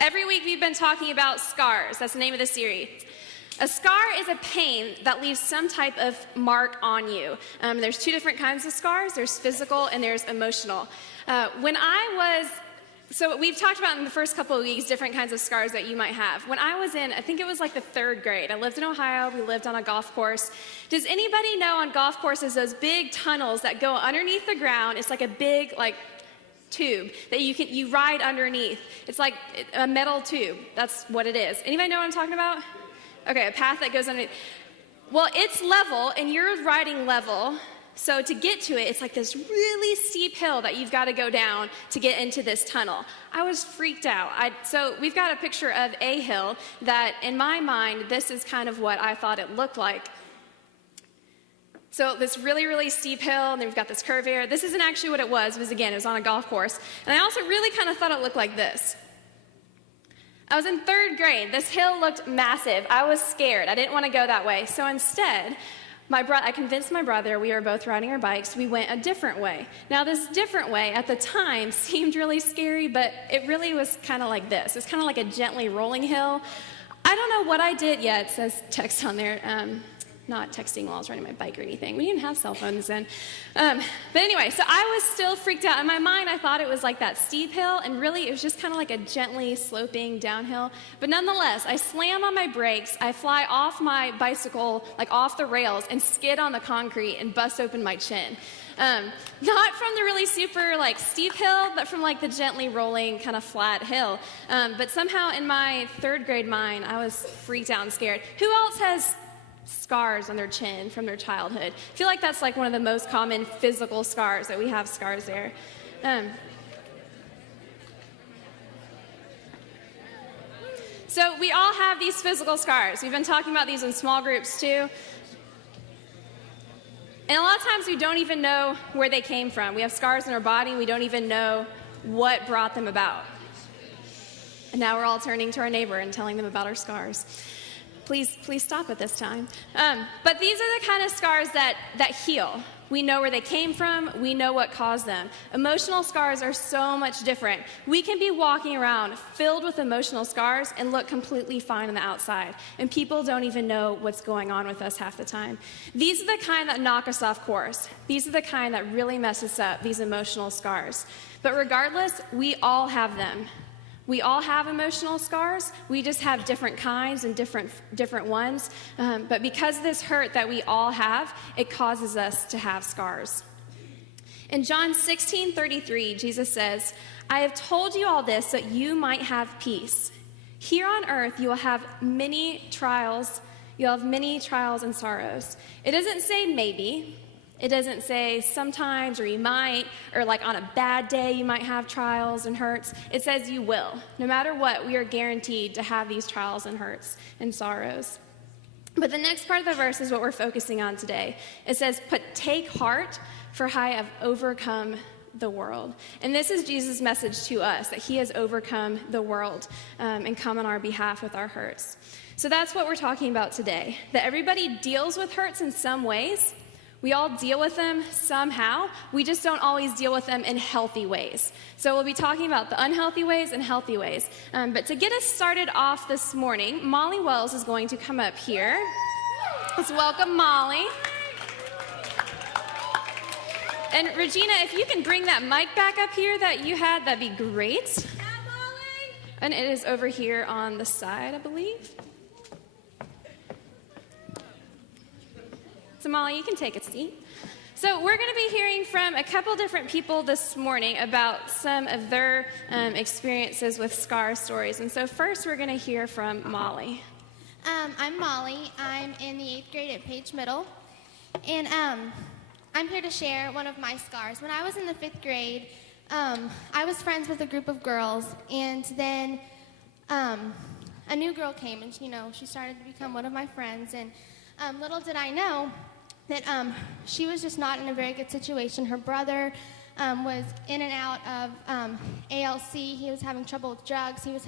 Every week we've been talking about scars. That's the name of the series. A scar is a pain that leaves some type of mark on you. There's two different kinds of scars. There's physical and there's emotional. So we've talked about in the first couple of weeks different kinds of scars that you might have. When I was in, I think it was like the 3rd grade, I lived in Ohio, we lived on a golf course. Does anybody know on golf courses those big tunnels that go underneath the ground? It's like a big tube that you ride underneath. It's like a metal tube. That's what it is. Anybody know what I'm talking about? Okay, a path that goes underneath. Well, it's level and you're riding level. So to get to it, it's like this really steep hill that you've got to go down to get into this tunnel. I was freaked out. So we've got a picture of a hill that, in my mind, this is kind of what I thought it looked like. So this really, really steep hill, and then we've got this curve here. This isn't actually what it was. It was on a golf course. And I also really kind of thought it looked like this. I was in 3rd grade. This hill looked massive. I was scared. I didn't want to go that way. So instead, I convinced my brother, we were both riding our bikes, we went a different way. Now this different way at the time seemed really scary, but it really was kind of like this. It's kind of like a gently rolling hill. I don't know what I did yet. It says text on there. Not texting while I was riding my bike or anything. We didn't have cell phones then. But anyway, so I was still freaked out. In my mind, I thought it was like that steep hill, and really it was just kind of like a gently sloping downhill. But nonetheless, I slam on my brakes, I fly off my bicycle, like off the rails, and skid on the concrete and bust open my chin. Not from the really super steep hill, but from the gently rolling kind of flat hill. But somehow in my 3rd grade mind, I was freaked out and scared. Who else has scars on their chin from their childhood? I feel like that's one of the most common physical scars, that we have scars there. So we all have these physical scars. We've been talking about these in small groups too. And a lot of times we don't even know where they came from. We have scars in our body and we don't even know what brought them about. And now we're all turning to our neighbor and telling them about our scars. Please stop at this time. But these are the kind of scars that heal. We know where they came from. We know what caused them. Emotional scars are so much different. We can be walking around filled with emotional scars and look completely fine on the outside. And people don't even know what's going on with us half the time. These are the kind that knock us off course. These are the kind that really mess us up, these emotional scars. But regardless, we all have them. We all have emotional scars. We just have different kinds and different ones. But because of this hurt that we all have, it causes us to have scars. In John 16:33, Jesus says, "I have told you all this so that you might have peace. Here on earth you will have many trials. You'll have many trials and sorrows." It doesn't say maybe. It doesn't say sometimes or you might, or on a bad day you might have trials and hurts. It says you will. No matter what, we are guaranteed to have these trials and hurts and sorrows. But the next part of the verse is what we're focusing on today. It says, "Take heart, for I have overcome the world." And this is Jesus' message to us, that he has overcome the world and come on our behalf with our hurts. So that's what we're talking about today, that everybody deals with hurts in some ways. We all deal with them somehow. We just don't always deal with them in healthy ways. So we'll be talking about the unhealthy ways and healthy ways. But to get us started off this morning, Molly Wells is going to come up here. Let's welcome Molly. And Regina, if you can bring that mic back up here that you had, that'd be great. Yeah, Molly. And it is over here on the side, I believe. So Molly, you can take a seat. So we're going to be hearing from a couple different people this morning about some of their experiences with scar stories. And so first we're going to hear from Molly. I'm Molly. I'm in the 8th grade at Page Middle. And I'm here to share one of my scars. When I was in the 5th grade, I was friends with a group of girls. And then a new girl came and, she started to become one of my friends. And little did I know that she was just not in a very good situation. Her brother was in and out of ALC. He was having trouble with drugs. He was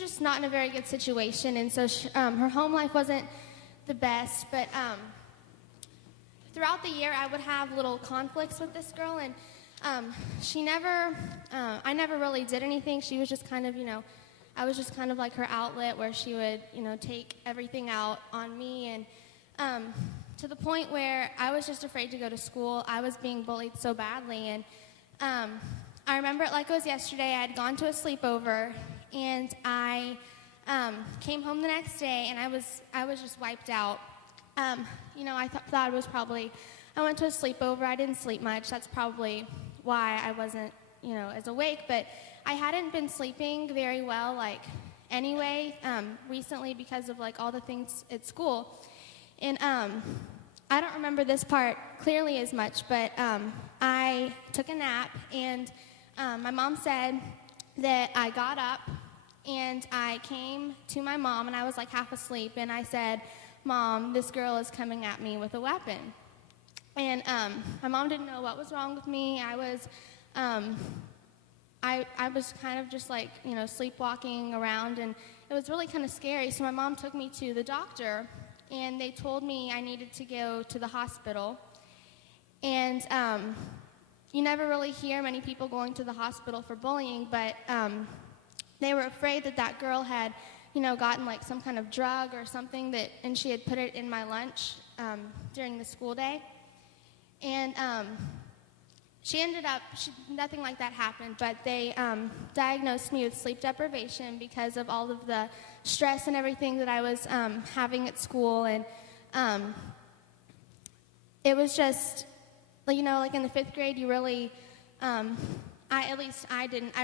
just not in a very good situation. And so her home life wasn't the best. But throughout the year, I would have little conflicts with this girl. And she never, I never really did anything. She was just kind of, I was just kind of like her outlet where she would, take everything out on me. And to the point where I was just afraid to go to school. I was being bullied so badly. And I remember it like it was yesterday. I had gone to a sleepover, and I came home the next day, and I was just wiped out. I thought it was probably, I went to a sleepover. I didn't sleep much. That's probably why I wasn't, as awake. But I hadn't been sleeping very well, anyway, recently because of, all the things at school. And I don't remember this part clearly as much, but I took a nap, and my mom said that I got up, and I came to my mom, and I was half asleep, and I said, "Mom, this girl is coming at me with a weapon." And my mom didn't know what was wrong with me. I was kind of just sleepwalking around, and it was really kind of scary. So my mom took me to the doctor, and they told me I needed to go to the hospital. And you never really hear many people going to the hospital for bullying, but they were afraid that girl had, gotten some kind of drug or something and she had put it in my lunch during the school day. And she ended up, nothing like that happened, but they diagnosed me with sleep deprivation because of all of the stress and everything that I was having at school. And it was just, in the 5th grade, you really, I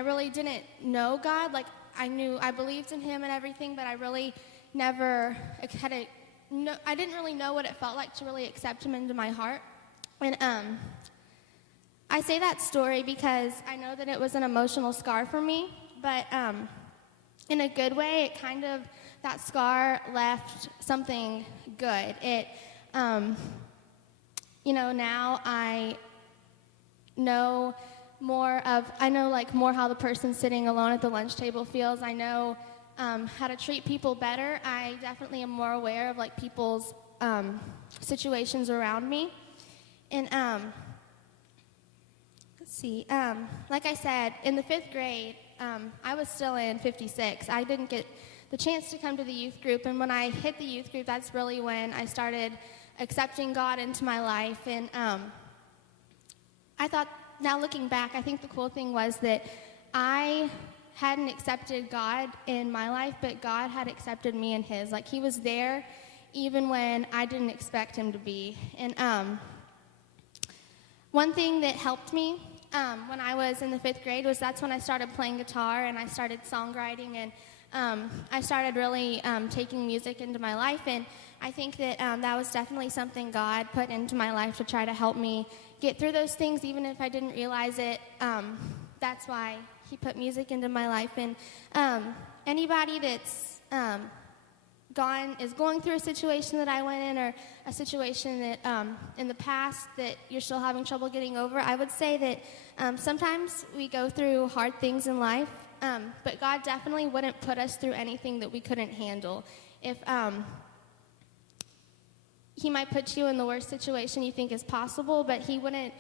really didn't know God. I believed in him and everything, but I really never I didn't really know what it felt like to really accept him into my heart. And I say that story because I know that it was an emotional scar for me, but in a good way, that scar left something good. It, now I know more how the person sitting alone at the lunch table feels. I know how to treat people better. I definitely am more aware of people's situations around me. And let's see, like I said, in the 5th grade, I was still in 56. I didn't get the chance to come to the youth group, and when I hit the youth group, that's really when I started accepting God into my life. And I thought, now looking back, I think the cool thing was that I hadn't accepted God in my life, but God had accepted me in his. He was there even when I didn't expect him to be. And one thing that helped me when I was in the 5th grade was that's when I started playing guitar, and I started songwriting, and I started really taking music into my life. And I think that that was definitely something God put into my life to try to help me get through those things, even if I didn't realize it. That's why he put music into my life. And anybody that's is going through a situation that I went in, or a situation that in the past that you're still having trouble getting over, I would say that sometimes we go through hard things in life, but God definitely wouldn't put us through anything that we couldn't handle. If he might put you in the worst situation you think is possible, but he wouldn't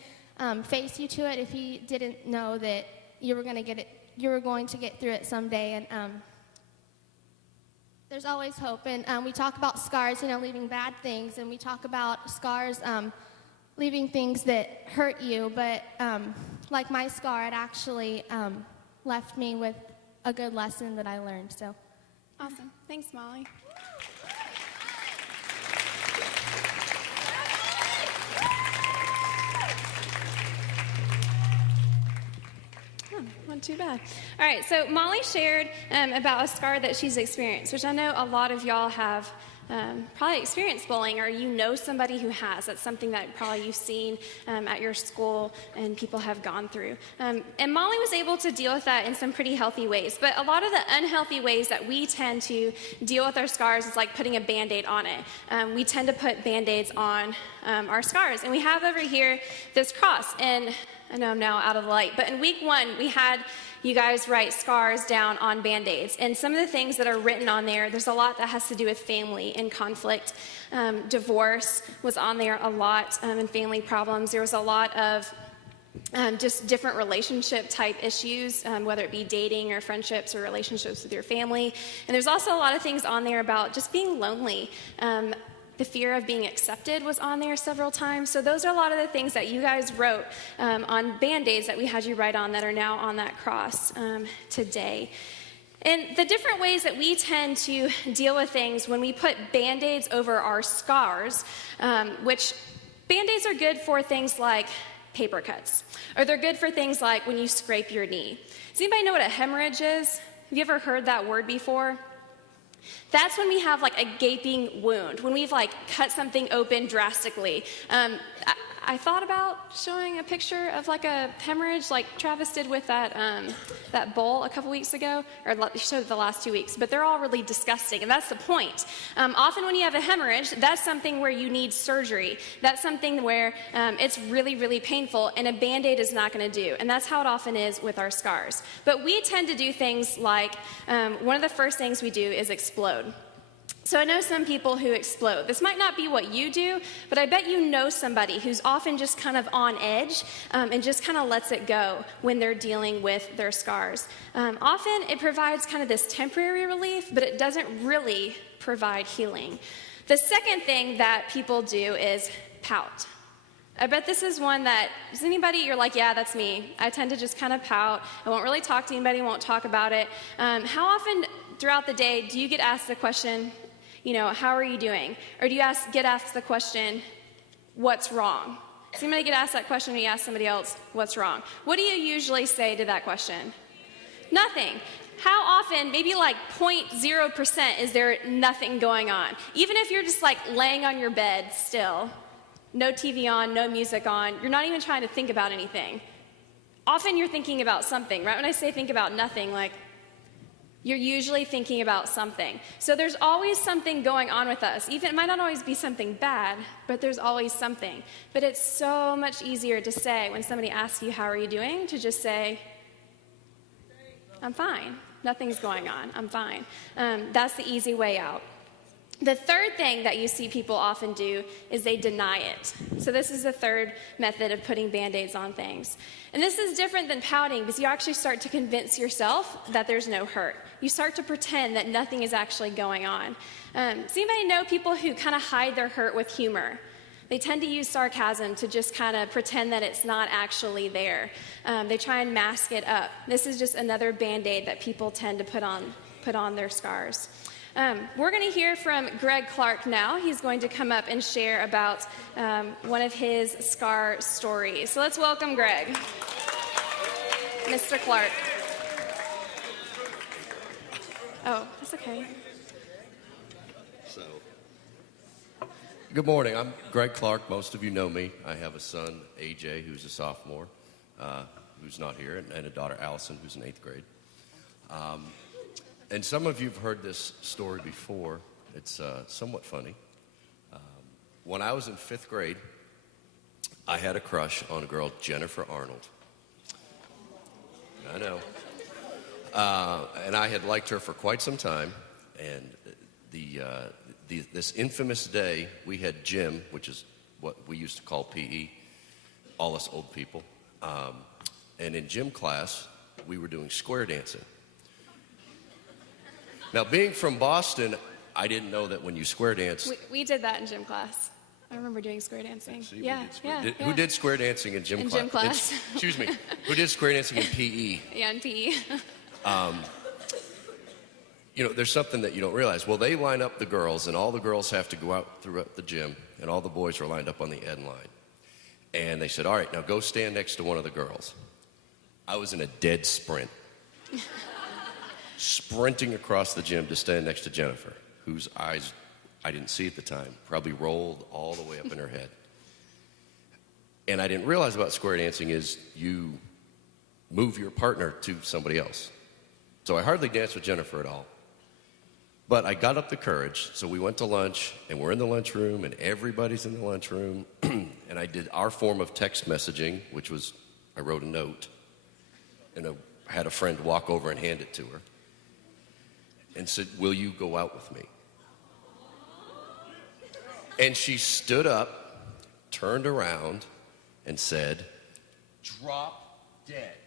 face you to it if he didn't know that you were going to get through it someday. And there's always hope. And we talk about scars, leaving bad things, and we talk about scars leaving things that hurt you. But like my scar, it actually left me with a good lesson that I learned. So awesome. Thanks, Molly. Not too bad. All right, so Molly shared about a scar that she's experienced, which I know a lot of y'all have probably experienced bullying, or somebody who has. That's something that probably you've seen at your school and people have gone through. And Molly was able to deal with that in some pretty healthy ways. But a lot of the unhealthy ways that we tend to deal with our scars is like putting a Band-Aid on it. We tend to put Band-Aids on our scars. And we have over here this cross. And I know I'm now out of the light, but in week 1, we had you guys write scars down on Band-Aids. And some of the things that are written on there's a lot that has to do with family and conflict. Divorce was on there a lot, and family problems. There was a lot of just different relationship type issues, whether it be dating or friendships or relationships with your family. And there's also a lot of things on there about just being lonely. The fear of being accepted was on there several times. So those are a lot of the things that you guys wrote on Band-Aids that we had you write on that are now on that cross today. And the different ways that we tend to deal with things when we put Band-Aids over our scars, which Band-Aids are good for things like paper cuts, or they're good for things like when you scrape your knee. Does anybody know what a hemorrhage is? Have you ever heard that word before? That's when we have like a gaping wound, when we've like cut something open drastically. I thought about showing a picture of like a hemorrhage like Travis did with that bowl a couple weeks ago, or he showed it the last 2 weeks, but they're all really disgusting, and that's the point. Often when you have a hemorrhage, that's something where you need surgery. That's something where it's really, really painful, and a Band-Aid is not going to do, and that's how it often is with our scars. But we tend to do things like, one of the first things we do is explode. So I know some people who explode. This might not be what you do, but I bet you know somebody who's often just kind of on edge and just kind of lets it go when they're dealing with their scars. Often it provides kind of this temporary relief, but it doesn't really provide healing. The second thing that people do is pout. I bet this is one that, is anybody, you're like, yeah, that's me. I tend to just kind of pout. I won't really talk to anybody, won't talk about it. How often throughout the day do you get asked the question, how are you doing? Or do you get asked the question, what's wrong? Does anybody get asked that question when you ask somebody else, what's wrong? What do you usually say to that question? Nothing. How often, maybe like 0.0%, is there nothing going on? Even if you're just like laying on your bed still, no TV on, no music on, you're not even trying to think about anything. Often you're thinking about something, right? When I say think about nothing, like, you're usually thinking about something. So there's always something going on with us. Even it might not always be something bad, but there's always something. But it's so much easier to say when somebody asks you, how are you doing? To just say, I'm fine. Nothing's going on. I'm fine. That's the easy way out. The third thing that you see people often do is they deny it. So this is the third method of putting Band-Aids on things. And this is different than pouting because you actually start to convince yourself that there's no hurt. You start to pretend that nothing is actually going on. Does anybody know people who kind of hide their hurt with humor? They tend to use sarcasm to just kind of pretend that it's not actually there. They try and mask it up. This is just another Band-Aid that people tend to put on their scars. We're going to hear from Greg Clark now. He's going to come up and share about one of his scar stories. So let's welcome Greg. Mr. Clark. Oh, that's okay. Good morning. I'm Greg Clark. Most of you know me. I have a son, AJ, who's a sophomore, who's not here, and a daughter, Allison, who's in 8th grade. And some of you have heard this story before. It's somewhat funny. When I was in 5th grade, I had a crush on a girl, Jennifer Arnold. I know. And I had liked her for quite some time. And this infamous day, we had gym, which is what we used to call PE, all us old people. And in gym class, we were doing square dancing. Now, being from Boston, I didn't know that when you square dance... We did that in gym class. I remember doing square dancing. See, yeah. Who did square dancing in gym class? In gym class. Excuse me. Who did square dancing in PE? Yeah, in PE. There's something that you don't realize. Well, they line up the girls, and all the girls have to go out throughout the gym, and all the boys are lined up on the end line. And they said, all right, now go stand next to one of the girls. I was in a dead sprint. Sprinting across the gym to stand next to Jennifer, whose eyes I didn't see at the time, probably rolled all the way up in her head. And I didn't realize about square dancing is you move your partner to somebody else. So I hardly danced with Jennifer at all. But I got up the courage, so we went to lunch, and we're in the lunchroom, and everybody's in the lunchroom, and I did our form of text messaging, which was I wrote a note, and I had a friend walk over and hand it to her, and said, will you go out with me? And she stood up, turned around, and said, drop dead.